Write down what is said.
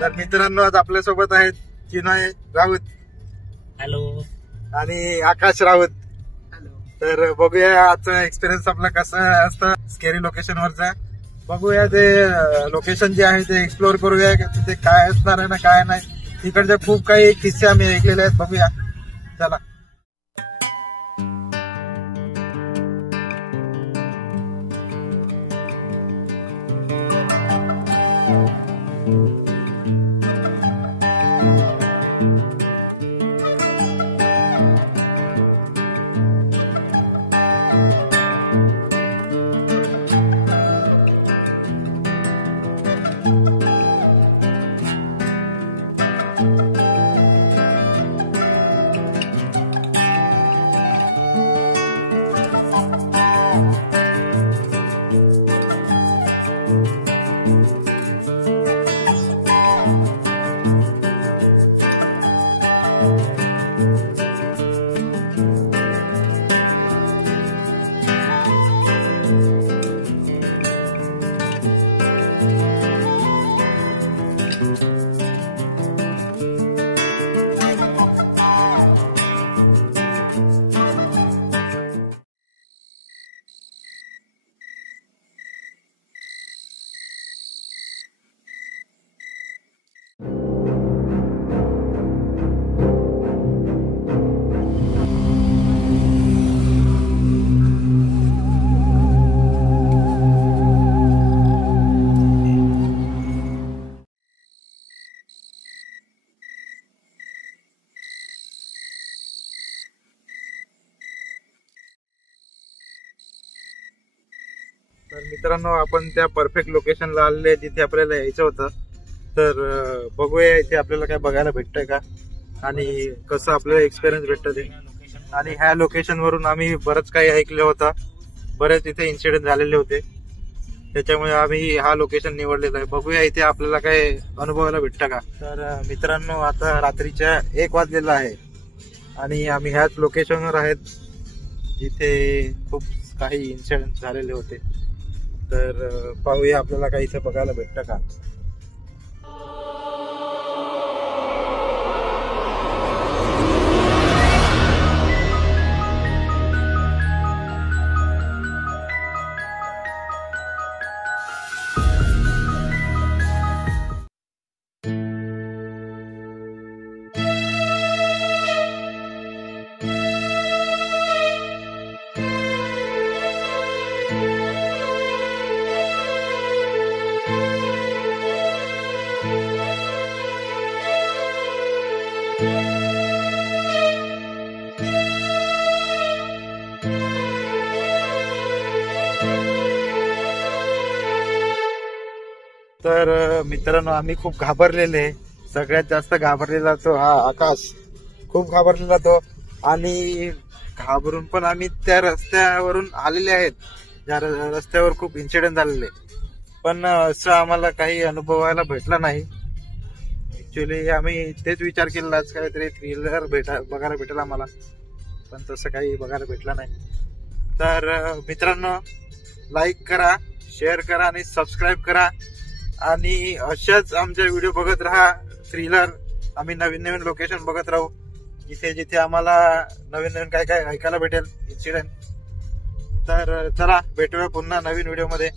तर मित्रांनो आज आपल्या सोबत आहेत चिन्मय राऊत, हॅलो, आणि आकाश राऊत. तर बघूया आजचा एक्सपिरियन्स आपला कसा असतं स्केरी लोकेशन वरचा. बघूया ते लोकेशन जे आहे ते एक्सप्लोर करूया, तिथे काय असणार आहे ना काय नाही. तिकडचे खूप काही किस्से आम्ही ऐकलेले आहेत. बघूया, चला. तर मित्रांनो आपण त्या परफेक्ट लोकेशनला आलेले जिथे आपल्याला यायचं होतं. तर बघूया इथे आपल्याला काय बघायला भेटतंय का आणि कसं आपल्याला एक्सपिरियन्स भेटतं ते. आणि ह्या लोकेशन वरून आम्ही बरंच काही ऐकलं होतं, बरेच इथे इन्सिडेंट झालेले होते, त्याच्यामुळे आम्ही हा लोकेशन निवडलेला आहे. बघूया इथे आपल्याला काय अनुभवायला भेटतं का. तर मित्रांनो आता रात्रीच्या 1 वाजलेला आहे आणि आम्ही ह्याच लोकेशनवर आहेत जिथे खूप काही इन्सिडेंट झालेले होते. तर पाहूया आपल्याला काही इथे बघायला भेटतं का. तर मित्रांनो आम्ही खूप घाबरलेले, सगळ्यात जास्त घाबरलेला तो हा आकाश, खूप घाबरलेला तो. आणि घाबरून पण आम्ही त्या रस्त्यावरून आलेले आहेत ज्या रस्त्यावर खूप इन्सिडेंट झालेले, पण असं आम्हाला काही अनुभवायला भेटला नाही. ऍक्च्युली आम्ही तेच विचार केला आज काहीतरी थ्रिलर बघायला भेटेल आम्हाला, पण तसं काही बघायला भेटला नाही. तर मित्रांनो लाईक करा, शेअर करा आणि सबस्क्राईब करा आणि अशाच आमच्या व्हिडिओ बघत राहा. थ्रिलर आम्ही नवीन नवीन लोकेशन बघत राहू जिथे जिथे आम्हाला नवीन नवीन काय काय ऐकायला भेटेल इन्सिडेंट. तर चला भेटूया पुन्हा नवीन व्हिडिओ मध्ये.